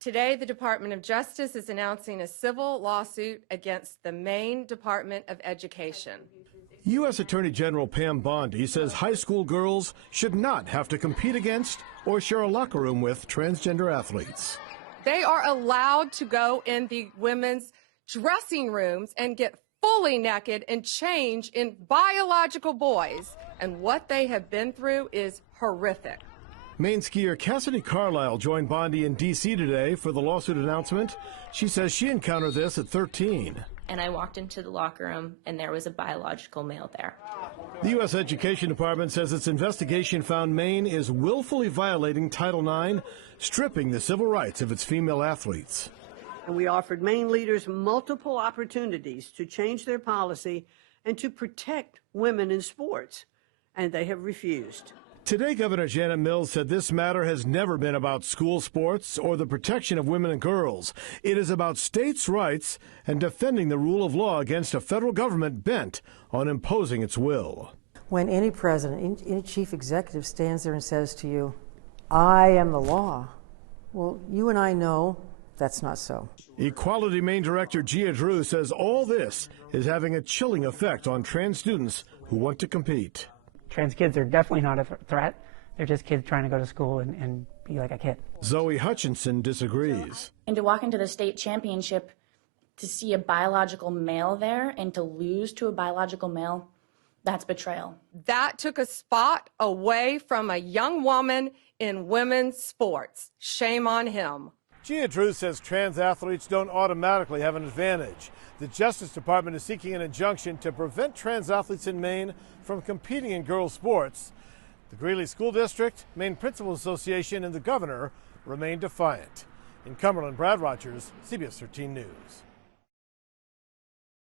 Today, the Department of Justice is announcing a civil lawsuit against the Maine Department of Education. U.S. Attorney General Pam Bondi says high school girls should not have to compete against or share a locker room with transgender athletes. They are allowed to go in the women's dressing rooms and get fully naked and change in biological boys. And what they have been through is horrific. Maine skier Cassidy Carlisle joined Bondi in D.C. today for the lawsuit announcement. She says she encountered this at 13. And I walked into the locker room, and there was a biological male there. The U.S. Education Department says its investigation found Maine is willfully violating Title IX, stripping the civil rights of its female athletes. And we offered Maine leaders multiple opportunities to change their policy and to protect women in sports, and they have refused. Today, Governor Janet Mills said this matter has never been about school sports or the protection of women and girls. It is about states' rights and defending the rule of law against a federal government bent on imposing its will. When any president, any chief executive stands there and says to you, I am the law, well, you and I know that's not so. Equality Maine Director Gia Drew says all this is having a chilling effect on trans students who want to compete. Trans kids are definitely not a threat. They're just kids trying to go to school and be like a kid. Zoe Hutchinson disagrees. And to walk into the state championship to see a biological male there and to lose to a biological male, that's betrayal. That took a spot away from a young woman in women's sports. Shame on him. Gia Drew says trans athletes don't automatically have an advantage. The Justice Department is seeking an injunction to prevent trans athletes in Maine from competing in girls' sports. The Greeley School District, Maine Principals Association, and the governor remain defiant. In Cumberland, Brad Rogers, CBS 13 News.